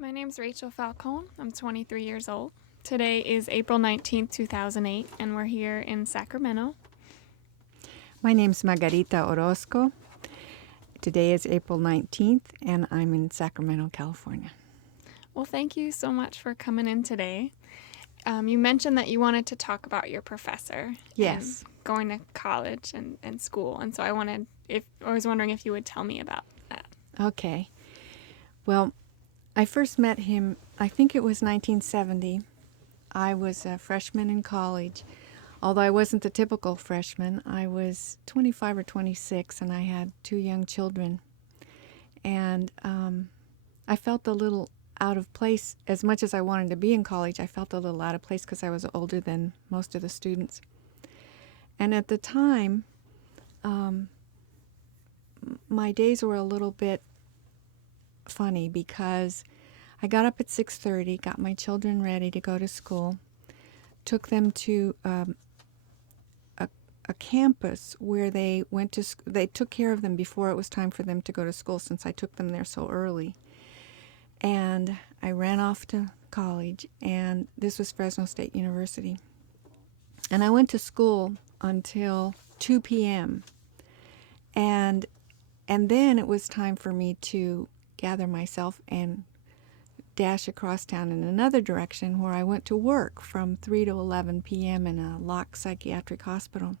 My name's Rachel Falcone. I'm 23 years old. Today is April 19th, 2008, and we're here in Sacramento. My name's Margarita Orozco. Today is April 19th, and I'm in Sacramento, California. Well, thank you so much for coming in today. You mentioned that you wanted to talk about your professor. Yes. And going to college and school, and so I was wondering if you would tell me about that. Okay. Well, I first met him, I think it was 1970. I was a freshman in college. Although I wasn't the typical freshman, I was 25 or 26, and I had two young children. And I felt a little out of place. As much as I wanted to be in college, I felt a little out of place because I was older than most of the students. And at the time, my days were a little bit funny because I got up at 6:30, got my children ready to go to school, took them to a campus where they went to they took care of them before it was time for them to go to school, since I took them there so early. And I ran off to college, and this was Fresno State University. And I went to school until 2 p.m. And then it was time for me to gather myself and dash across town in another direction, where I went to work from 3 to 11 p.m. in a locked psychiatric hospital.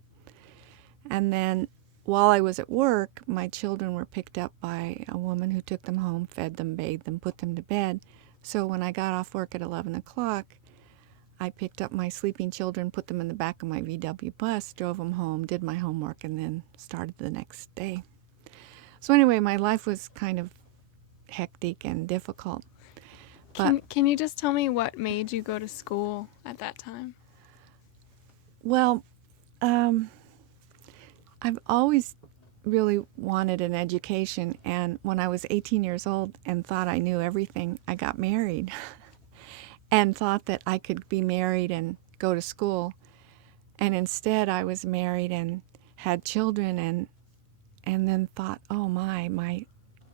And then while I was at work, my children were picked up by a woman who took them home, fed them, bathed them, put them to bed. So when I got off work at 11 o'clock, I picked up my sleeping children, put them in the back of my VW bus, drove them home, did my homework, and then started the next day. So anyway, my life was kind of hectic and difficult. But Can you just tell me what made you go to school at that time? well, I've always really wanted an education, and when I was 18 years old and thought I knew everything, I got married and thought that I could be married and go to school. And instead I was married and had children, and then thought, oh my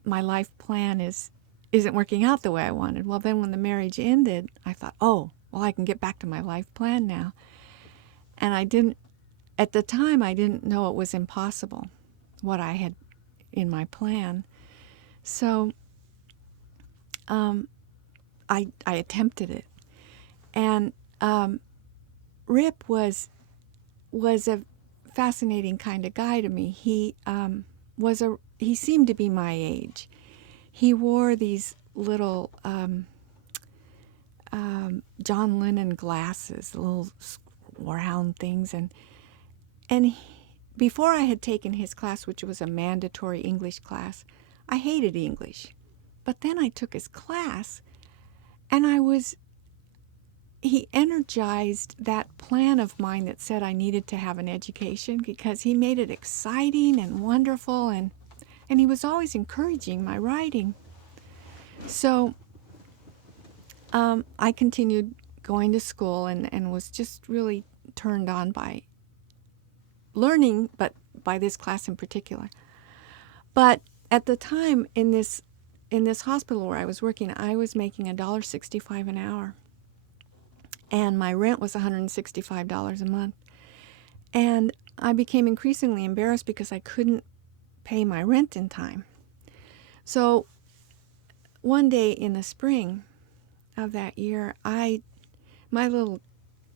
life plan isn't working out the way I wanted. Well, then when the marriage ended, I thought, oh, well, I can get back to my life plan now. And at the time, I didn't know it was impossible, what I had in my plan. So I attempted it. And Rip was a fascinating kind of guy to me. He seemed to be my age. He wore these little John Lennon glasses, little round things, and before I had taken his class, which was a mandatory English class, I hated English. But then I took his class, and he energized that plan of mine that said I needed to have an education, because he made it exciting and wonderful, and he was always encouraging my writing. So I continued going to school and was just really turned on by learning, but by this class in particular. But at the time, in this hospital where I was working, I was making $1.65 an hour, and my rent was $165 a month. And I became increasingly embarrassed because I couldn't pay my rent in time. So one day in the spring of that year, my little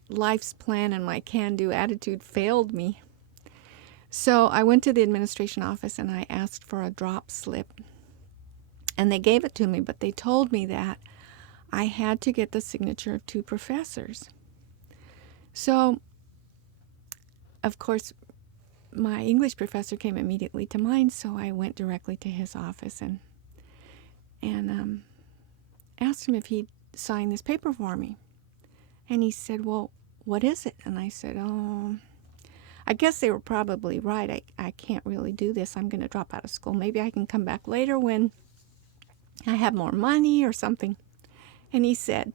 life's plan and my can-do attitude failed me. So I went to the administration office and I asked for a drop slip. And they gave it to me, but they told me that I had to get the signature of two professors. So, of course, my English professor came immediately to mind, so I went directly to his office and asked him if he'd sign this paper for me. And he said, well, what is it? And I said, oh, I guess they were probably right. I can't really do this. I'm going to drop out of school. Maybe I can come back later when I have more money or something. And he said,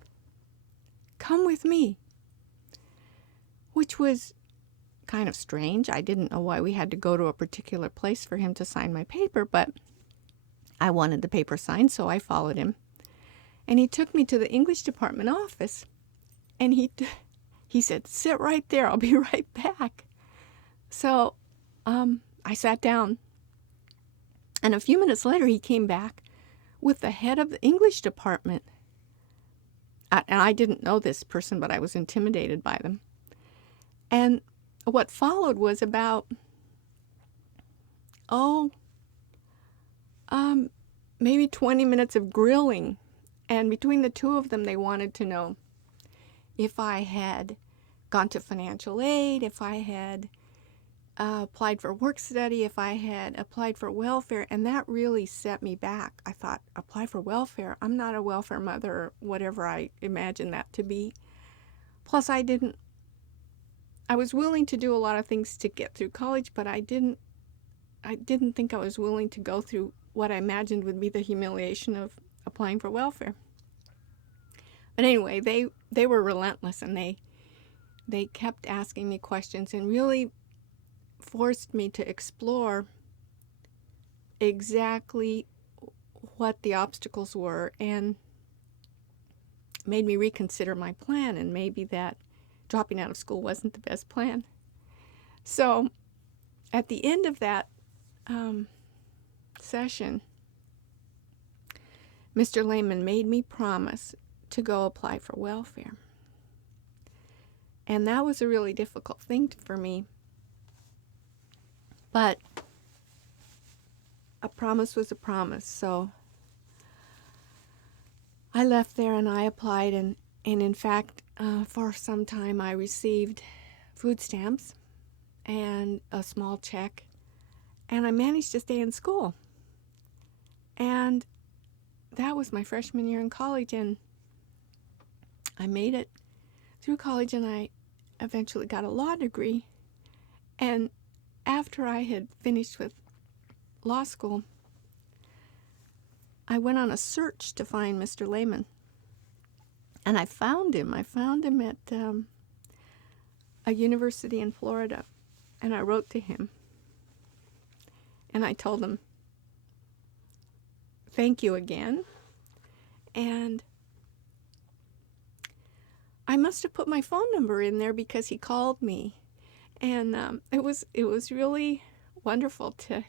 come with me, which was kind of strange. I didn't know why we had to go to a particular place for him to sign my paper, but I wanted the paper signed, so I followed him. And he took me to the English department office, and he said, "Sit right there. I'll be right back." So I sat down, and a few minutes later he came back with the head of the English department. And I didn't know this person, but I was intimidated by them. And what followed was about, maybe 20 minutes of grilling. And between the two of them, they wanted to know if I had gone to financial aid, if I had applied for work study, if I had applied for welfare. And that really set me back. I thought, apply for welfare? I'm not a welfare mother, or whatever I imagined that to be. Plus, I was willing to do a lot of things to get through college, but I didn't think I was willing to go through what I imagined would be the humiliation of applying for welfare. But anyway, they were relentless, and they kept asking me questions and really forced me to explore exactly what the obstacles were, and made me reconsider my plan, and maybe that dropping out of school wasn't the best plan. So at the end of that session, Mr. Lehman made me promise to go apply for welfare. And that was a really difficult thing for me. But a promise was a promise. So I left there and I applied, and in fact, for some time I received food stamps and a small check, and I managed to stay in school. And that was my freshman year in college, and I made it through college, and I eventually got a law degree. And after I had finished with law school, I went on a search to find Mr. Lehman. And I found him. I found him at a university in Florida. And I wrote to him. And I told him, thank you again. And I must have put my phone number in there because he called me. And it was really wonderful to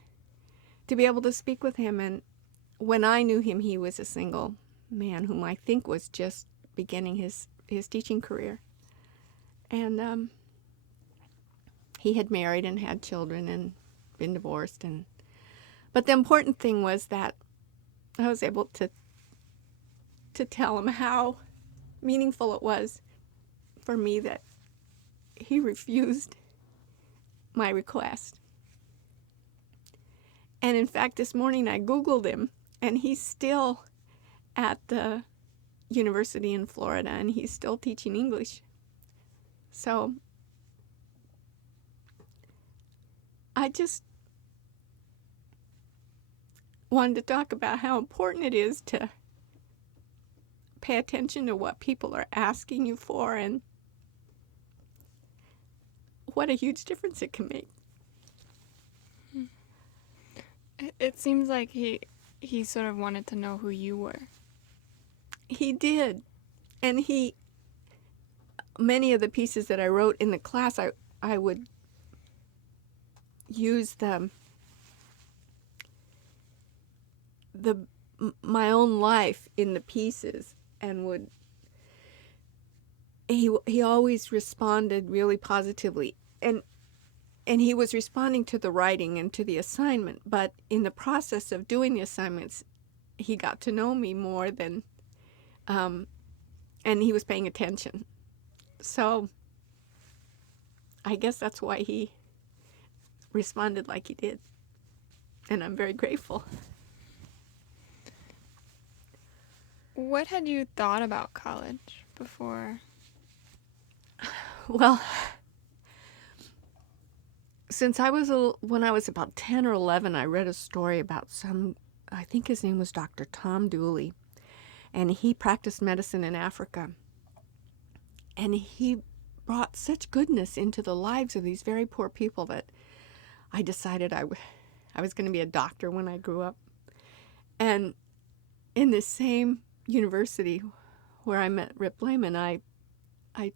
be able to speak with him. And when I knew him, he was a single man whom I think was just beginning his teaching career. And he had married and had children and been divorced. But the important thing was that I was able to tell him how meaningful it was for me that he refused my request. And in fact, this morning I Googled him, and he's still at the university in Florida, and he's still teaching English. So I just wanted to talk about how important it is to pay attention to what people are asking you for, and what a huge difference it can make. It seems like he sort of wanted to know who you were. He did. And many of the pieces that I wrote in the class, I would use my own life in the pieces, and he always responded really positively, and he was responding to the writing and to the assignment, but in the process of doing the assignments, he got to know me more than, and he was paying attention. So I guess that's why he responded like he did, and I'm very grateful. What had you thought about college before? Well, when I was about 10 or 11, I read a story about I think his name was Dr. Tom Dooley, and he practiced medicine in Africa. And he brought such goodness into the lives of these very poor people that I decided I was going to be a doctor when I grew up. And in the same university where I met Rip Lehman, I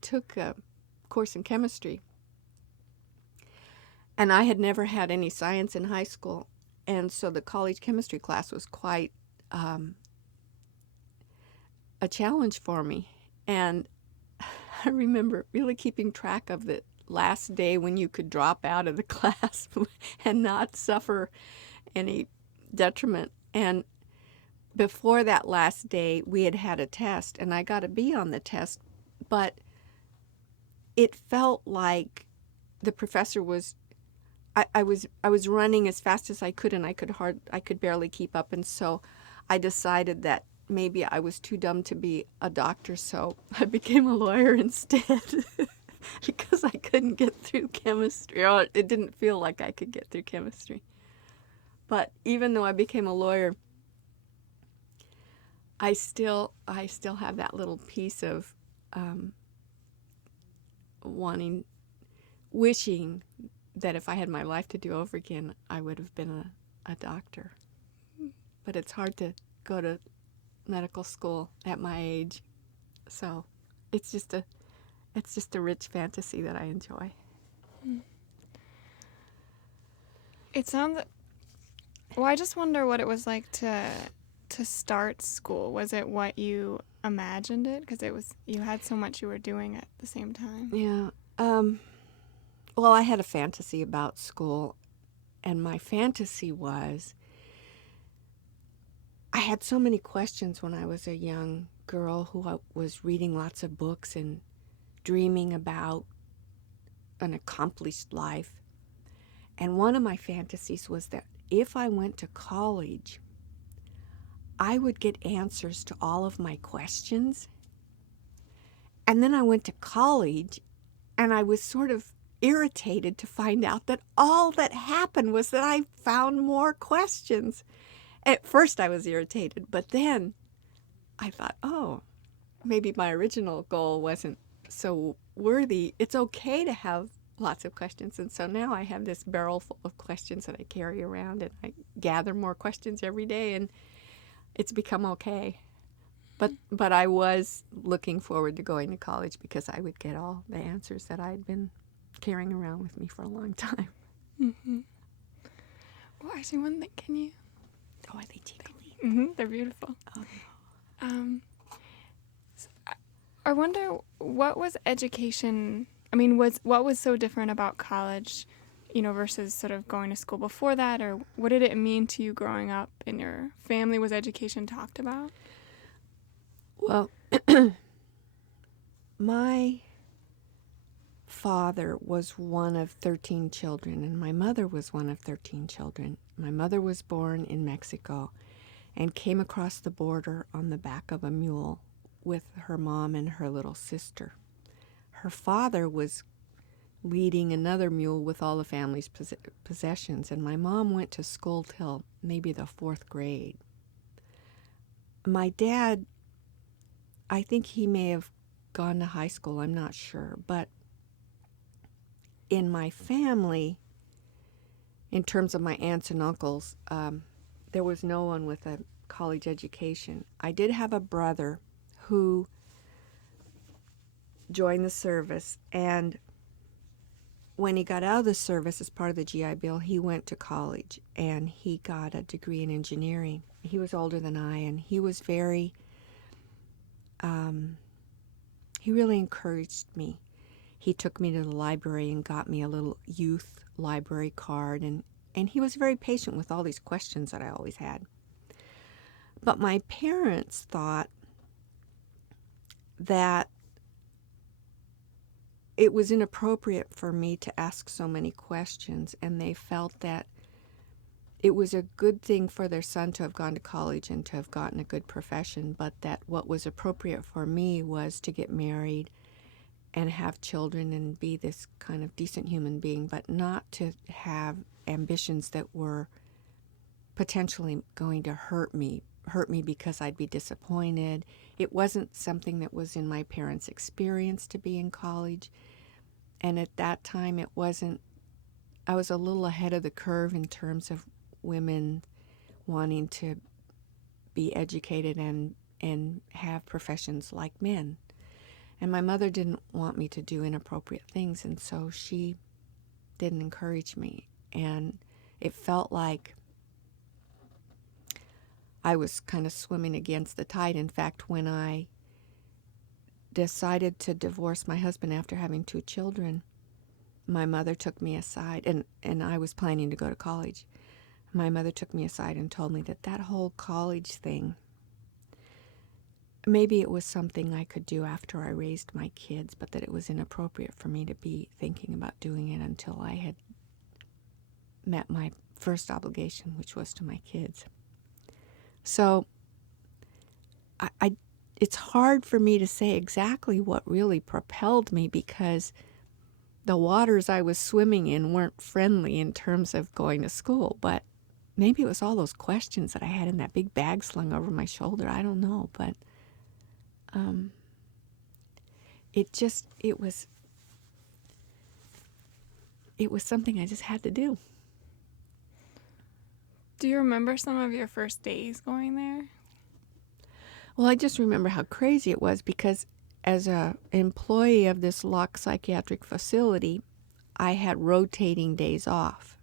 took a course in chemistry. And I had never had any science in high school. And so the college chemistry class was quite a challenge for me. And I remember really keeping track of the last day when you could drop out of the class and not suffer any detriment. And before that last day, we had had a test, and I got a B on the test, but it felt like the professor was. I was running as fast as I could, and I could barely keep up, and so I decided that maybe I was too dumb to be a doctor, so I became a lawyer instead because I couldn't get through chemistry, or it didn't feel like I could get through chemistry. But even though I became a lawyer, I still have that little piece of wishing that if I had my life to do over again, I would have been a doctor. But it's hard to go to medical school at my age, so it's just a rich fantasy that I enjoy. It sounds. Well, I just wonder what it was like to start school. Was it what you imagined it? Because you had so much you were doing at the same time. Yeah. Well, I had a fantasy about school, and my fantasy was I had so many questions when I was a young girl who was reading lots of books and dreaming about an accomplished life. And one of my fantasies was that if I went to college, I would get answers to all of my questions. And then I went to college, and I was sort of irritated to find out that all that happened was that I found more questions. At first I was irritated, but then I thought, oh, maybe my original goal wasn't so worthy. It's okay to have lots of questions. And so now I have this barrel full of questions that I carry around, and I gather more questions every day, and it's become okay. But I was looking forward to going to college because I would get all the answers that I'd been carrying around with me for a long time. Mm-hmm. Well, actually, one thing, can you? Oh, are they jiggly? Mm-hmm, they're beautiful. Oh. So I wonder what was education. I mean, what was so different about college, versus sort of going to school before that, or what did it mean to you growing up in your family? Was education talked about? Well, my father was one of 13 children, and my mother was one of 13 children. My mother was born in Mexico and came across the border on the back of a mule with her mom and her little sister. Her father was leading another mule with all the family's possessions, and my mom went to school till maybe the 4th grade. My dad, I think he may have gone to high school, I'm not sure, but in my family, in terms of my aunts and uncles, there was no one with a college education. I did have a brother who joined the service, and when he got out of the service as part of the GI Bill, he went to college, and he got a degree in engineering. He was older than I, and he was very, he really encouraged me. He took me to the library and got me a little youth library card, and he was very patient with all these questions that I always had. But my parents thought that it was inappropriate for me to ask so many questions, and they felt that it was a good thing for their son to have gone to college and to have gotten a good profession, but that what was appropriate for me was to get married and have children and be this kind of decent human being, but not to have ambitions that were potentially going to hurt me because I'd be disappointed. It wasn't something that was in my parents' experience to be in college. And at that time, I was a little ahead of the curve in terms of women wanting to be educated and and have professions like men. And my mother didn't want me to do inappropriate things, and so she didn't encourage me. And it felt like I was kind of swimming against the tide. In fact, when I decided to divorce my husband after having 2 children, my mother took me aside, and I was planning to go to college. My mother took me aside and told me that whole college thing, maybe it was something I could do after I raised my kids, but that it was inappropriate for me to be thinking about doing it until I had met my first obligation, which was to my kids. So it's hard for me to say exactly what really propelled me, because the waters I was swimming in weren't friendly in terms of going to school, but maybe it was all those questions that I had in that big bag slung over my shoulder. I don't know, but it was something I just had to do. Do you remember some of your first days going there? Well, I just remember how crazy it was, because as an employee of this locked psychiatric facility, I had rotating days off.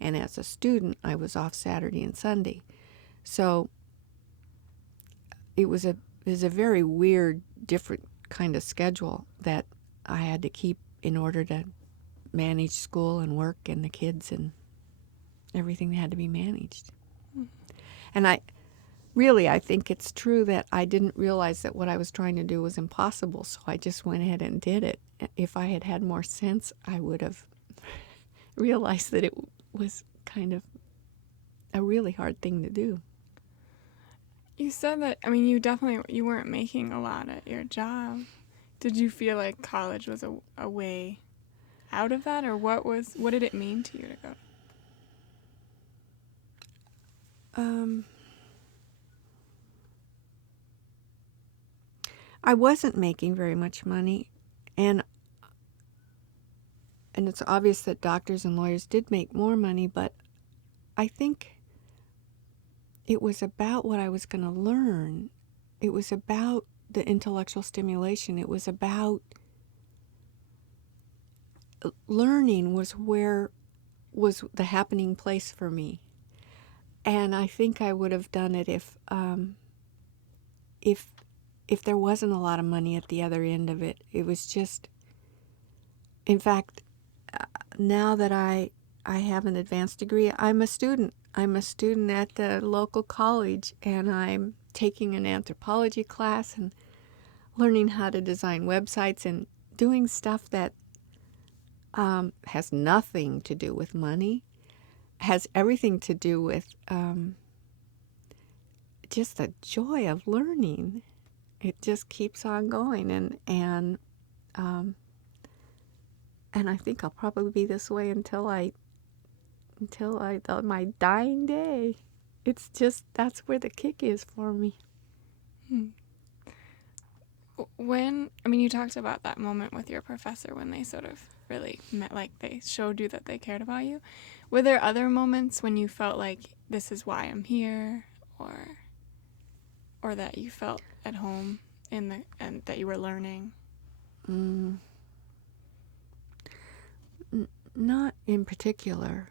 And as a student, I was off Saturday and Sunday. So it was a very weird, different kind of schedule that I had to keep in order to manage school and work and the kids and everything that had to be managed. And I think it's true that I didn't realize that what I was trying to do was impossible, so I just went ahead and did it. If I had had more sense, I would have realized that it was kind of a really hard thing to do. You said that, you weren't making a lot at your job. Did you feel like college was a way out of that, or what did it mean to you to go? I wasn't making very much money, and it's obvious that doctors and lawyers did make more money, but I think it was about what I was going to learn. It was about the intellectual stimulation. It was about learning was the happening place for me. And I think I would have done it if there wasn't a lot of money at the other end of it. It was just, in fact, now that I have an advanced degree, I'm a student. I'm a student at the local college, and I'm taking an anthropology class and learning how to design websites and doing stuff that has nothing to do with money, has everything to do with just the joy of learning. It just keeps on going, and I think I'll probably be this way until my dying day. It's just, that's where the kick is for me. You talked about that moment with your professor when they sort of really met, like they showed you that they cared about you. Were there other moments when you felt like this is why I'm here, or that you felt at home and that you were learning? Not in particular.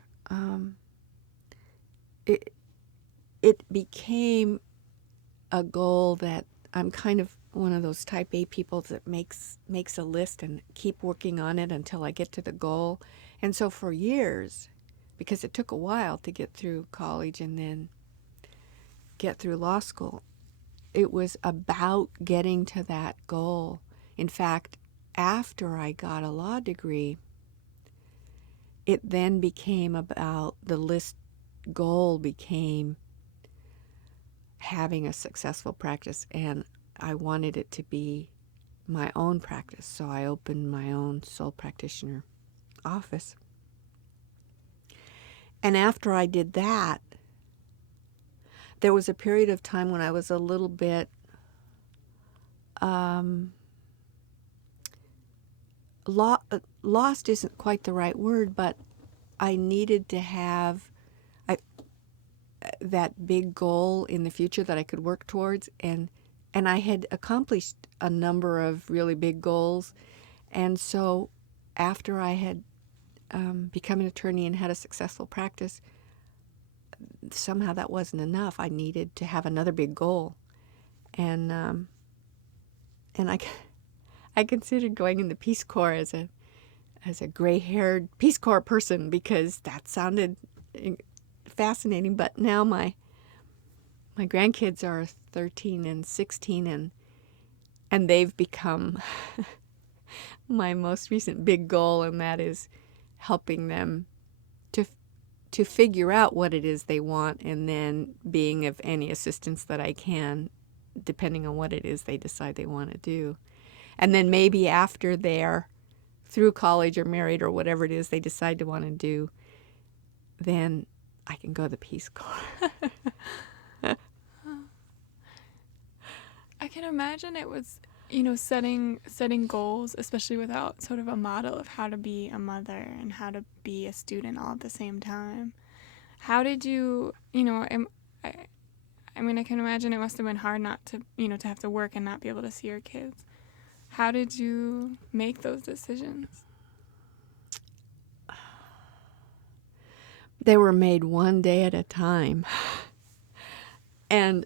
It became a goal that I'm kind of one of those type A people that makes a list and keep working on it until I get to the goal. And so for years, because it took a while to get through college and then get through law school, it was about getting to that goal. In fact, after I got a law degree, it then became about the list goal became having a successful practice, and I wanted it to be my own practice, so I opened my own sole practitioner office. And after I did that, there was a period of time when I was a little bit lost isn't quite the right word, but I needed to have that big goal in the future that I could work towards, and and I had accomplished a number of really big goals. And so after I had become an attorney and had a successful practice, somehow that wasn't enough. I needed to have another big goal. And I considered going in the Peace Corps as a gray-haired Peace Corps person because that sounded fascinating. But now my grandkids are 13 and 16, and they've become my most recent big goal, and that is helping them to figure out what it is they want, and then being of any assistance that I can, depending on what it is they decide they want to do. And then maybe after they're through college or married or whatever it is they decide to want to do, then I can go to the Peace Corps. I can imagine it was, setting goals, especially without sort of a model of how to be a mother and how to be a student all at the same time. How did you, I mean, I can imagine it must have been hard not to, to have to work and not be able to see your kids. How did you make those decisions? They were made one day at a time. And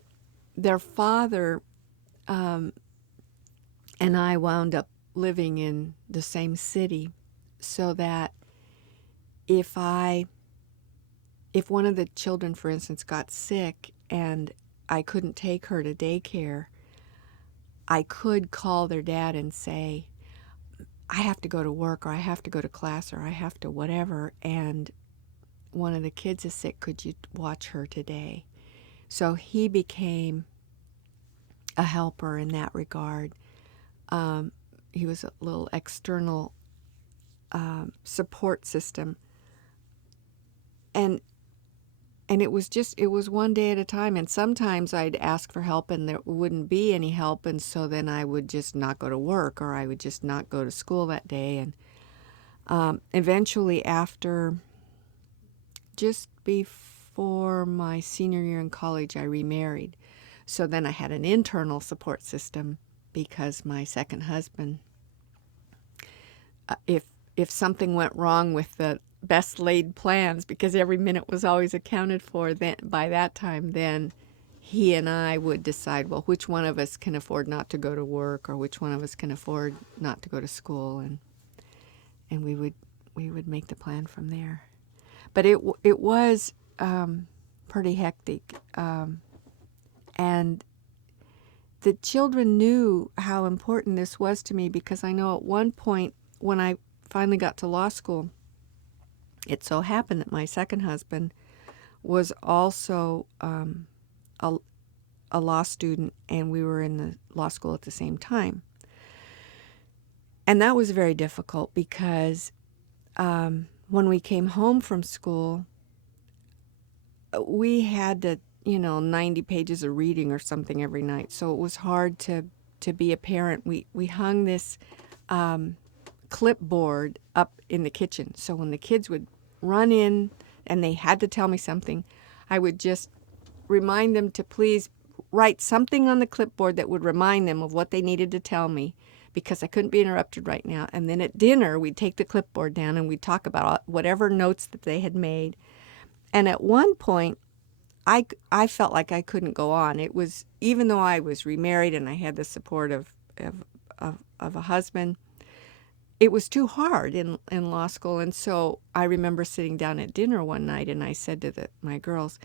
their father and I wound up living in the same city, so that if one of the children, for instance, got sick and I couldn't take her to daycare, I could call their dad and say, I have to go to work, or I have to go to class, or I have to whatever, and one of the kids is sick, could you watch her today? So he became a helper in that regard. He was a little external support system. And it was one day at a time. And sometimes I'd ask for help and there wouldn't be any help. And so then I would just not go to work, or I would just not go to school that day. And eventually, after just before my senior year in college, I remarried. So then I had an internal support system, because my second husband, if something went wrong with the best laid plans, because every minute was always accounted for, then by that time, then he and I would decide, well, which one of us can afford not to go to work, or which one of us can afford not to go to school, and we would make the plan from there. But it was pretty hectic, and the children knew how important this was to me, because I know at one point when I finally got to law school, it so happened that my second husband was also a law student, and we were in the law school at the same time. And that was very difficult, because when we came home from school, we had to 90 pages of reading or something every night. So it was hard to be a parent. We hung this clipboard up in the kitchen. So when the kids would run in and they had to tell me something, I would just remind them to please write something on the clipboard that would remind them of what they needed to tell me, because I couldn't be interrupted right now. And then at dinner, we'd take the clipboard down and we'd talk about whatever notes that they had made. And at one point, I felt like I couldn't go on. It was, even though I was remarried and I had the support of a husband, it was too hard in law school. And so I remember sitting down at dinner one night, and I said to my girls,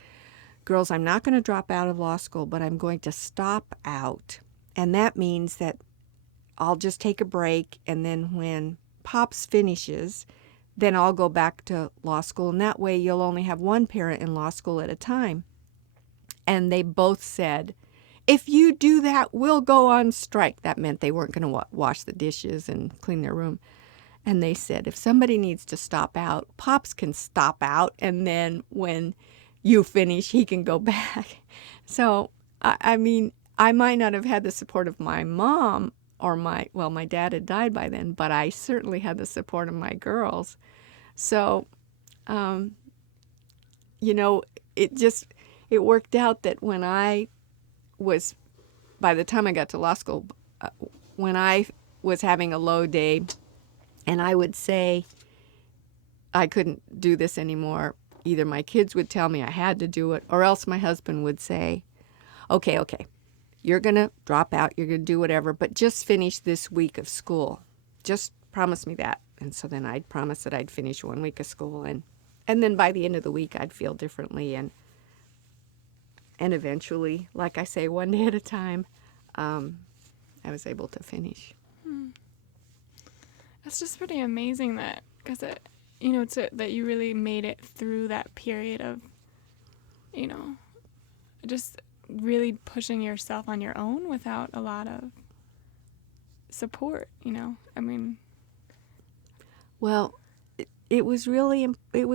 I'm not going to drop out of law school, but I'm going to stop out. And that means that I'll just take a break, and then when Pops finishes, then I'll go back to law school. And that way you'll only have one parent in law school at a time. And they both said, if you do that, we'll go on strike. That meant they weren't going to wash the dishes and clean their room. And they said, if somebody needs to stop out, Pops can stop out, and then when you finish, he can go back. So, I mean, I might not have had the support of my mom or my dad had died by then, but I certainly had the support of my girls. So, it worked out that when I was by the time I got to law school, when I was having a low day and I would say I couldn't do this anymore, either my kids would tell me I had to do it, or else my husband would say, okay, you're going to drop out, you're going to do whatever, but just finish this week of school. Just promise me that. And so then I'd promise that I'd finish 1 week of school, and then by the end of the week I'd feel differently, and eventually, like I say, one day at a time, I was able to finish. That's just pretty amazing that, because that you really made it through that period of, just really pushing yourself on your own without a lot of support, I mean. Well, it was where it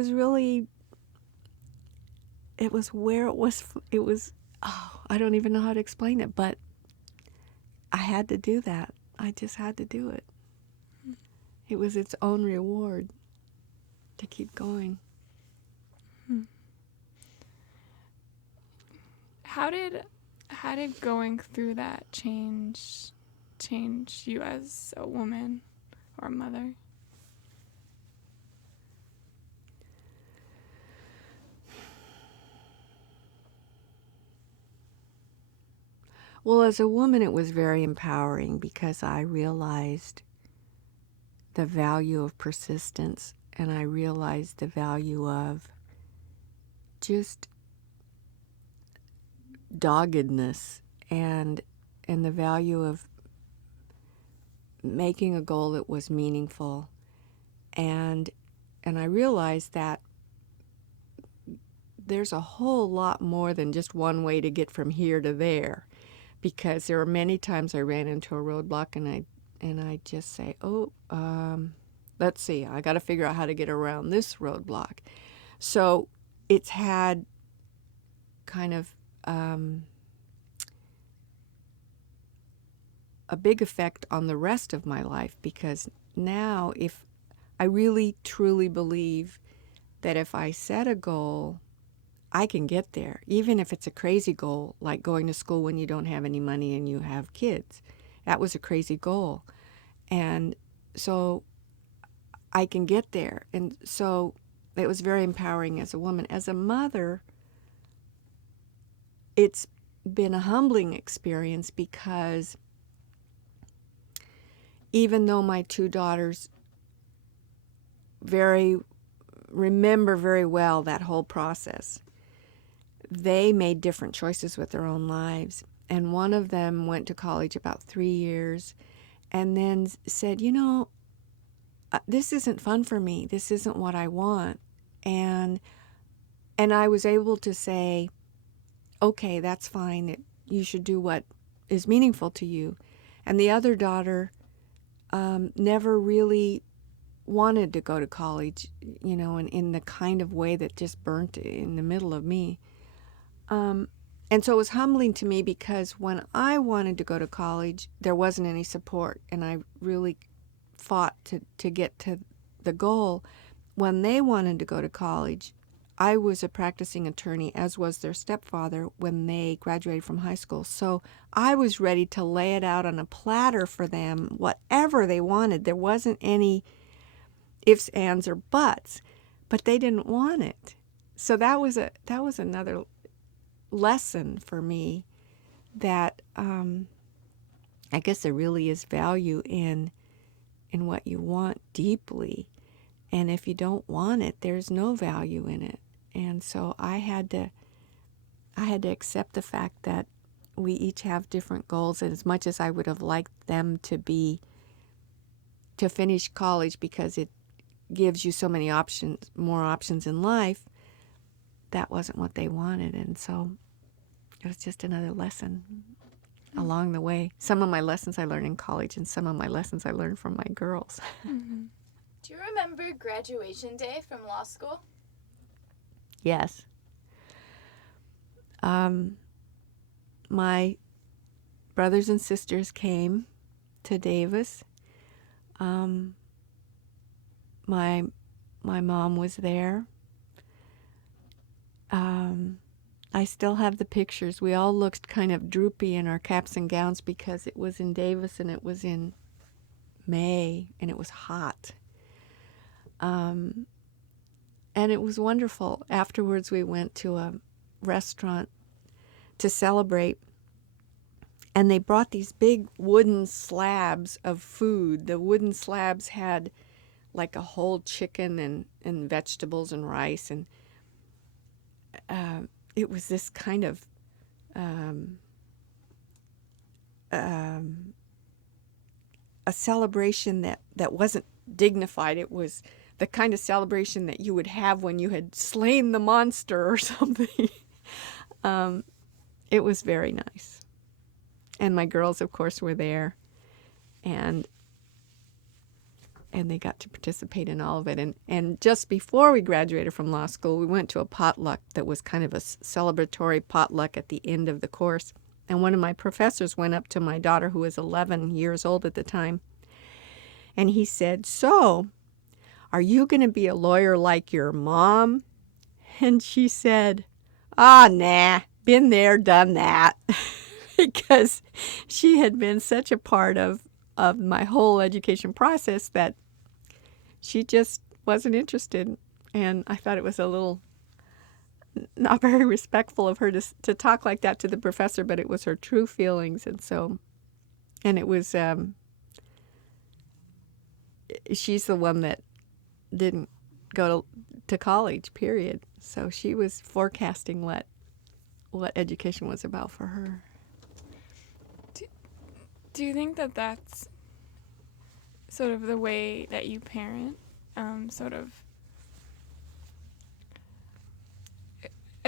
was, I don't even know how to explain it, but I had to do that. I just had to do it. It was its own reward to keep going. How did going through that change you as a woman or a mother? Well, as a woman, it was very empowering because I realized the value of persistence, and I realized the value of just doggedness, and the value of making a goal that was meaningful. And I realized that there's a whole lot more than just one way to get from here to there, because there were many times I ran into a roadblock and I just say, let's see, I got to figure out how to get around this roadblock. So it's had kind of a big effect on the rest of my life, because now if I really truly believe that if I set a goal, I can get there, even if it's a crazy goal, like going to school when you don't have any money and you have kids. That was a crazy goal. And so I can get there. And so it was very empowering as a woman. As a mother, it's been a humbling experience, because even though my two daughters remember very well that whole process, they made different choices with their own lives. And one of them went to college about 3 years and then said, this isn't fun for me. This isn't what I want. And I was able to say, okay, that's fine. That you should do what is meaningful to you. And the other daughter never really wanted to go to college, in the kind of way that just burnt in the middle of me. And so it was humbling to me, because when I wanted to go to college, there wasn't any support, and I really fought to get to the goal. When they wanted to go to college, I was a practicing attorney, as was their stepfather, when they graduated from high school. So I was ready to lay it out on a platter for them, whatever they wanted. There wasn't any ifs, ands, or buts, but they didn't want it. So that was another lesson for me, that I guess there really is value in what you want deeply, and if you don't want it, there's no value in it. And so I had to accept the fact that we each have different goals, and as much as I would have liked them to finish college because it gives you so many options, more options in life, that wasn't what they wanted. And so it was just another lesson along the way. Some of my lessons I learned in college, and some of my lessons I learned from my girls. Mm-hmm. Do you remember graduation day from law school? Yes. My brothers and sisters came to Davis. My mom was there. I still have the pictures. We all looked kind of droopy in our caps and gowns because it was in Davis and it was in May and it was hot. And it was wonderful. Afterwards, we went to a restaurant to celebrate, and they brought these big wooden slabs of food. The wooden slabs had like a whole chicken and vegetables and rice, and it was this kind of a celebration that wasn't dignified. It was the kind of celebration that you would have when you had slain the monster or something. It was very nice. And my girls, of course, were there. And they got to participate in all of it. And just before we graduated from law school, we went to a potluck that was kind of a celebratory potluck at the end of the course. And one of my professors went up to my daughter, who was 11 years old at the time, and he said, "So, are you going to be a lawyer like your mom?" And she said, "Nah, been there, done that." Because she had been such a part of my whole education process that she just wasn't interested. And I thought it was a little not very respectful of her to talk like that to the professor, but it was her true feelings. And it was, she's the one that didn't go to college, period. So she was forecasting what education was about for her. Do you think that that's sort of the way that you parent? I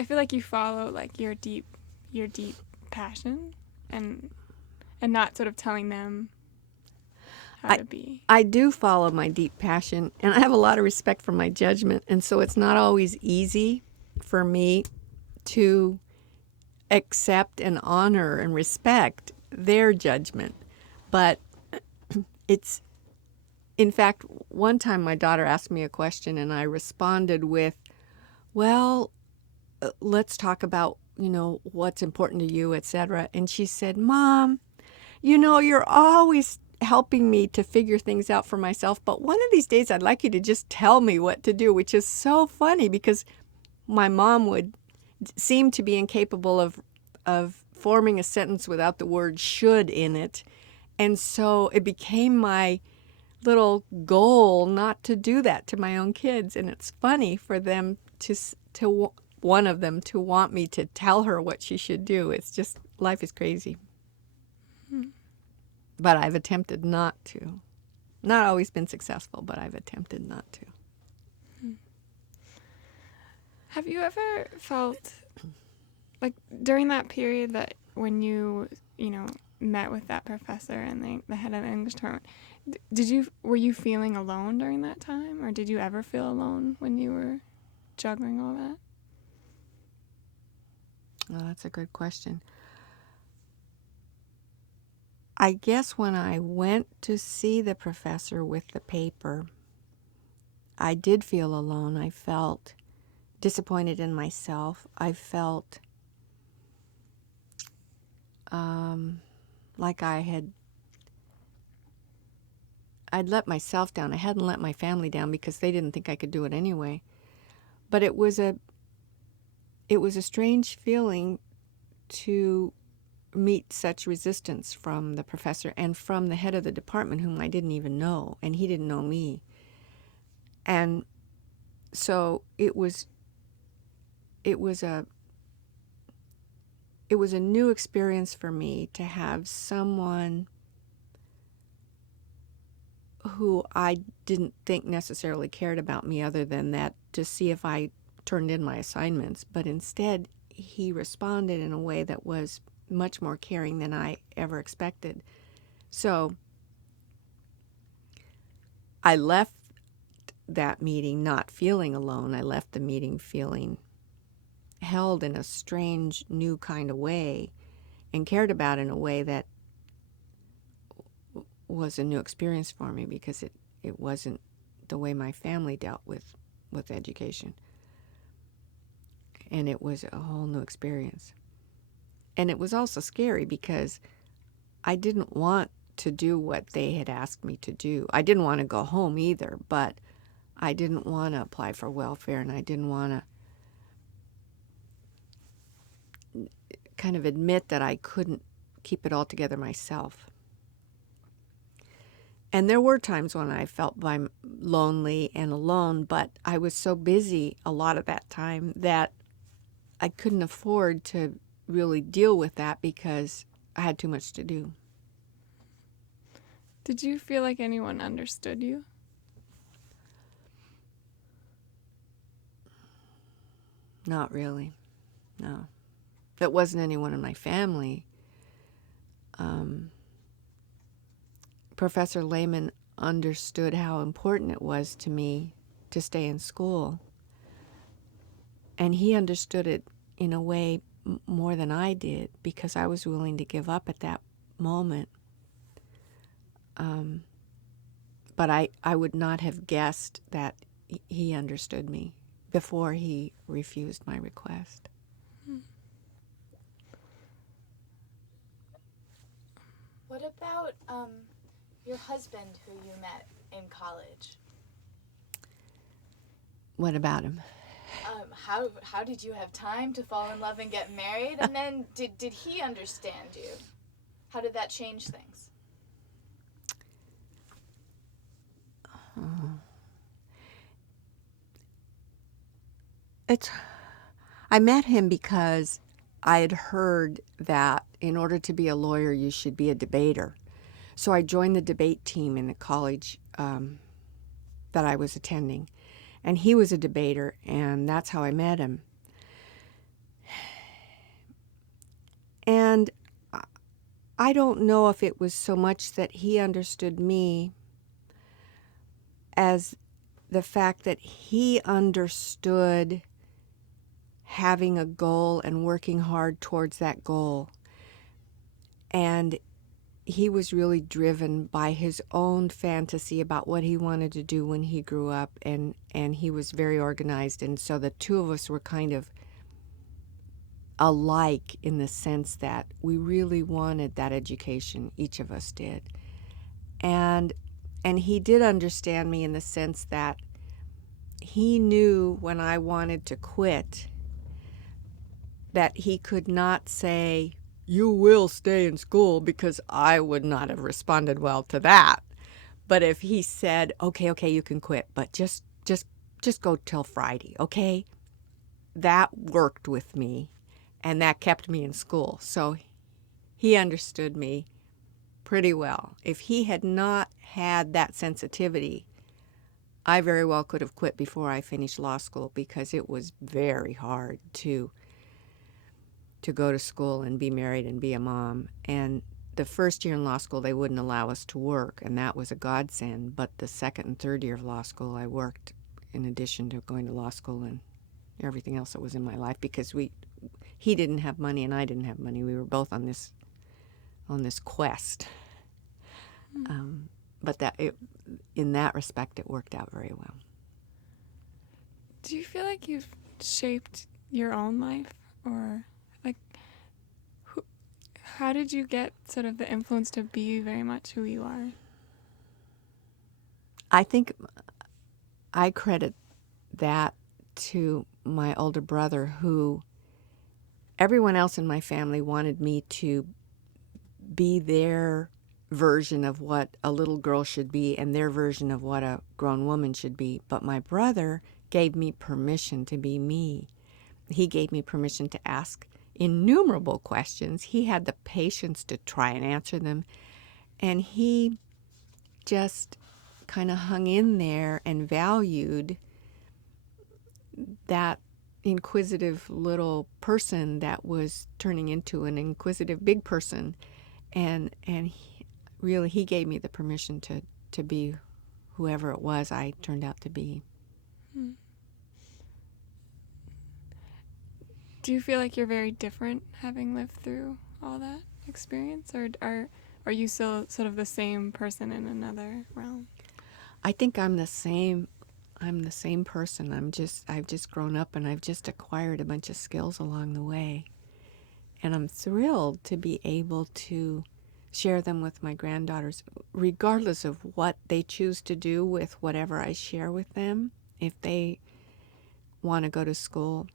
feel like you follow like your deep passion and not sort of telling them how to be. I do follow my deep passion, and I have a lot of respect for my judgment, and so it's not always easy for me to accept and honor and respect their judgment. But it's, in fact, one time my daughter asked me a question and I responded with, "Well, let's talk about, what's important to you, etc." And she said, "Mom, you're always helping me to figure things out for myself, but one of these days I'd like you to just tell me what to do," which is so funny because my mom would seem to be incapable of forming a sentence without the word should in it. And so it became my little goal not to do that to my own kids. And it's funny for them to one of them to want me to tell her what she should do. It's just, life is crazy. But I've attempted not to. Not always been successful, but I've attempted not to. Have you ever felt like during that period that when you met with that professor and the head of the English department, were you feeling alone during that time, or did you ever feel alone when you were juggling all that? Oh, that's a good question. I guess when I went to see the professor with the paper, I did feel alone. I felt disappointed in myself. I felt like I'd let myself down. I hadn't let my family down because they didn't think I could do it anyway. But it was a strange feeling to meet such resistance from the professor and from the head of the department, whom I didn't even know, and he didn't know me. And so it was a new experience for me to have someone who I didn't think necessarily cared about me other than that to see if I turned in my assignments. But instead, he responded in a way that was much more caring than I ever expected. So I left that meeting not feeling alone. I left the meeting feeling held in a strange, new kind of way and cared about in a way that was a new experience for me because it wasn't the way my family dealt with education. and it was a whole new experience. And it was also scary because I didn't want to do what they had asked me to do. I didn't want to go home either, but I didn't want to apply for welfare, and I didn't want to kind of admit that I couldn't keep it all together myself. And there were times when I felt lonely and alone, but I was so busy a lot of that time that I couldn't afford to really deal with that because I had too much to do. Did you feel like anyone understood you? Not really, no. There wasn't anyone in my family. Professor Lehman understood how important it was to me to stay in school. And he understood it in a way more than I did because I was willing to give up at that moment. But I would not have guessed that he understood me before he refused my request. What about your husband who you met in college? What about him? How did you have time to fall in love and get married? And then did he understand you? How did that change things? I met him because I had heard that in order to be a lawyer, you should be a debater. So I joined the debate team in the college that I was attending. And he was a debater, and that's how I met him. And I don't know if it was so much that he understood me as the fact that he understood having a goal and working hard towards that goal. And he was really driven by his own fantasy about what he wanted to do when he grew up, and he was very organized. And so the two of us were kind of alike in the sense that we really wanted that education. Each of us did. And he did understand me in the sense that he knew when I wanted to quit that he could not say, "You will stay in school," because I would not have responded well to that. But if he said, okay, you can quit, but just go till Friday, okay? That worked with me, and that kept me in school. So he understood me pretty well. If he had not had that sensitivity, I very well could have quit before I finished law school because it was very hard to go to school and be married and be a mom. And the first year in law school, they wouldn't allow us to work, and that was a godsend. But the second and third year of law school, I worked in addition to going to law school and everything else that was in my life because he didn't have money and I didn't have money. We were both on this quest. But in that respect, it worked out very well. Do you feel like you've shaped your own life, or how did you get sort of the influence to be very much who you are? I think I credit that to my older brother, who everyone else in my family wanted me to be their version of what a little girl should be and their version of what a grown woman should be. But my brother gave me permission to be me. He gave me permission to ask innumerable questions. He had the patience to try and answer them. And he just kind of hung in there and valued that inquisitive little person that was turning into an inquisitive big person. And he gave me the permission to be whoever it was I turned out to be. Do you feel like you're very different having lived through all that experience, or are you still sort of the same person in another realm? I think I'm the same I'm the same person. I've just grown up and I've just acquired a bunch of skills along the way. And I'm thrilled to be able to share them with my granddaughters, regardless of what they choose to do with whatever I share with them. If they want to go to school,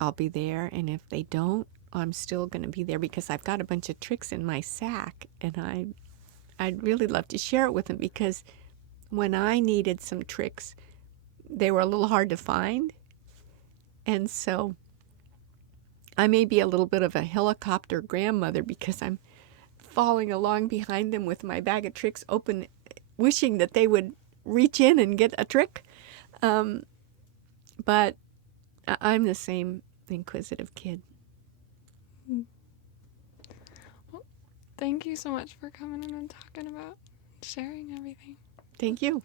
I'll be there. And if they don't, I'm still going to be there because I've got a bunch of tricks in my sack. And I'd really love to share it with them because when I needed some tricks, they were a little hard to find. And so I may be a little bit of a helicopter grandmother because I'm following along behind them with my bag of tricks open, wishing that they would reach in and get a trick. But I'm the same inquisitive kid. Well, thank you so much for coming in and talking about sharing everything. Thank you.